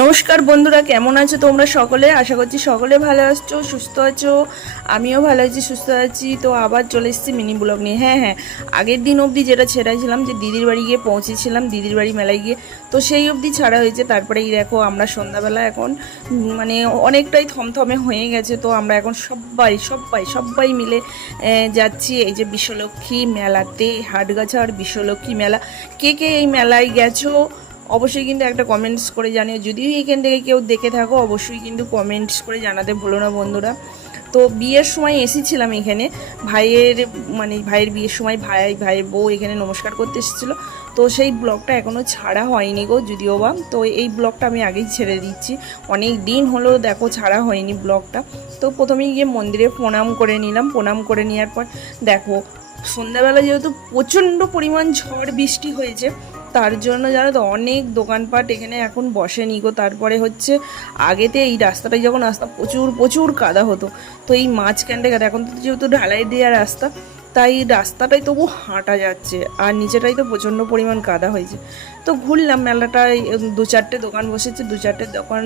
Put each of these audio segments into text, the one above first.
নমস্কার বন্ধুরা, কেমন আছো তোমরা সকলে? আশা করছি সকলে ভালো আছো, সুস্থ আছো। আমিও ভালো আছি, সুস্থ আছি। তো আবার চলে এসেছি মিনি ব্লগ নিয়ে। হ্যাঁ, আগের দিন অবধি যেটা ছেড়েছিলাম, যে দিদির বাড়ি গিয়ে পৌঁছেছিলাম, দিদির বাড়ি মেলায় গিয়ে, তো সেই অবধি ছাড়া হয়েছে। তারপরেই দেখো আমরা সন্ধ্যাবেলা এখন মানে অনেকটাই থমথমে হয়ে গেছে। তো আমরা এখন সবাই মিলে যাচ্ছি এই যে বিশ্বলক্ষ্মী মেলাতে, হাটগাছার বিশ্বলক্ষ্মী মেলা। কে কে এই মেলায় গেছো অবশ্যই কিন্তু একটা কমেন্টস করে জানিও। যদিও এখান থেকে কেউ দেখে থাকো, অবশ্যই কিন্তু কমেন্টস করে জানাতে ভুলো না বন্ধুরা। তো বিয়ের সময় এসেছিলাম এখানে, ভাইয়ের বিয়ের সময় ভাইয়ের বউ এখানে নমস্কার করতে এসেছিলো। তো সেই ব্লগটা এখনও ছাড়া হয়নি গো, যদিও বা। তো এই ব্লগটা আমি আগেই ছেড়ে দিচ্ছি, অনেক দিন হলো দেখো ছাড়া হয়নি ব্লগটা। তো প্রথমেই গিয়ে মন্দিরে প্রণাম করে নিলাম। প্রণাম করে নেওয়ার পর দেখো সন্ধ্যাবেলা যেহেতু প্রচণ্ড পরিমাণ ঝড় বৃষ্টি হয়েছে, তার জন্য জানো তো অনেক দোকানপাট এখানে এখন বসেনি গো। তারপরে হচ্ছে আগেতে এই রাস্তাটায় যখন আসতাম প্রচুর কাদা হতো। তো এই মাঝখানটা কাদা, এখন তো যেহেতু ঢালাই দেওয়া রাস্তা, তাই রাস্তাটাই তবু হাঁটা যাচ্ছে, আর নিচেটাই তো প্রচণ্ড পরিমাণ কাদা হয়েছে। তো ঘুরলাম মেলাটায়, দু চারটে দোকান বসেছে, দু চারটে দোকান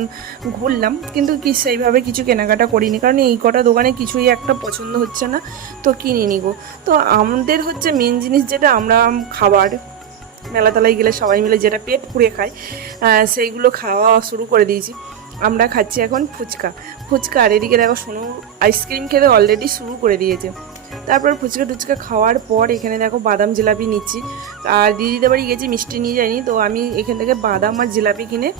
ঘুরলাম, কিন্তু কি সেইভাবে কিছু কেনাকাটা করিনি, কারণ এই কটা দোকানে কিছুই একটা পছন্দ হচ্ছে না, তো কিনিনি গো। তো আমাদের হচ্ছে মেন জিনিস যেটা, আমরা খাবার মেলাতলায় গেলে সবাই মিলে যেটা পেট পুড়ে খায়, সেইগুলো খাওয়া শুরু করে দিয়েছি। আমরা খাচ্ছি এখন ফুচকা। আর এদিকে দেখো সোনু আইসক্রিম খেতে অলরেডি শুরু করে দিয়েছে। তারপর ফুচকা খাওয়ার পর এখানে দেখো বাদাম জিলাপি নিচ্ছি। আর দিদিদের বাড়ি গেছি, মিষ্টি নিয়ে যাইনি, তো আমি এখান থেকে বাদাম আর জিলাপি কিনে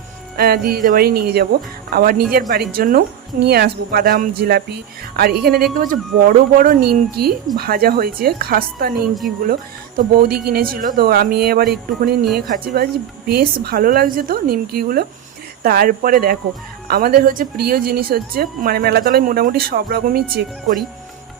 দিদিদের বাড়ি নিয়ে যাব, আবার নিজের বাড়ির জন্য নিয়ে আসবো বাদাম জিলাপি। আর এখানে দেখতে পাচ্ছি বড় বড় নিমকি ভাজা হয়েছে, খাস্তা নিমকিগুলো, তো বৌদি কিনেছিল, তো আমি এবার একটুখানি নিয়ে খাচ্ছি, বেশ ভালো লাগছে তো নিমকিগুলো। তারপরে দেখো আমাদের হচ্ছে প্রিয় জিনিস হচ্ছে, মেলাতলায় মোটামুটি সব রকমই চেক করি,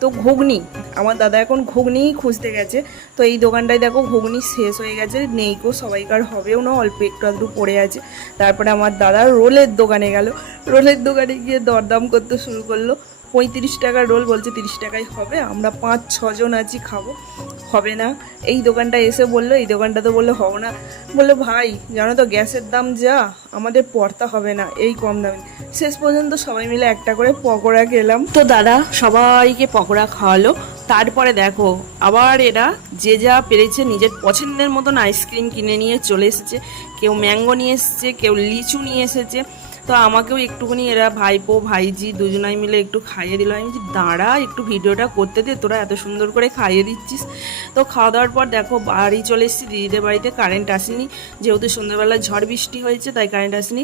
তো ঘুগনি। আমার দাদা এখন ঘুগনিই খুঁজতে গেছে। তো এই দোকানটায় দেখো ঘুগনি শেষ হয়ে গেছে, নেই গো, সবাইকার হবেও না, অল্প একটু আধটু পড়ে আছে। তারপরে আমার দাদা রোলের দোকানে গেল, রোলের দোকানে গিয়ে দরদাম করতে শুরু করলো। 35 টাকার রোল বলছে 30 টাকায় হবে, আমরা 5-6 জন আছি, খাবো, হবে না। এই দোকানটা এসে বললো, এই দোকানটা তো বললো হবে না। বললো ভাই জানো তো গ্যাসের দাম যা, আমাদের পড়তা হবে না এই কম দামে। শেষ পর্যন্ত সবাই মিলে একটা করে পকোড়া খেলাম। তো দাদা সবাইকে পকোড়া খাওয়ালো। তারপরে দেখো আবার এরা যে যা পেরেছে নিজের পছন্দের মতন আইসক্রিম কিনে নিয়ে চলে এসেছে। কেউ ম্যাঙ্গো নিয়ে এসেছে, কেউ লিচু নিয়ে এসেছে। তো আমাকেও একটুখানি এরা ভাইপো ভাইজি দুজনাই মিলে একটু খাইয়ে দিল। আমি দাঁড়া একটু ভিডিওটা করতে দে, তোরা এত সুন্দর করে খাইয়ে দিচ্ছিস। তো খাওয়া দাওয়ার পর দেখো বাড়ি চলে এসেছি। দিদিদের বাড়িতে কারেন্ট আসেনি, যেহেতু সন্ধ্যাবেলা ঝড় বৃষ্টি হয়েছে, তাই কারেন্ট আসেনি।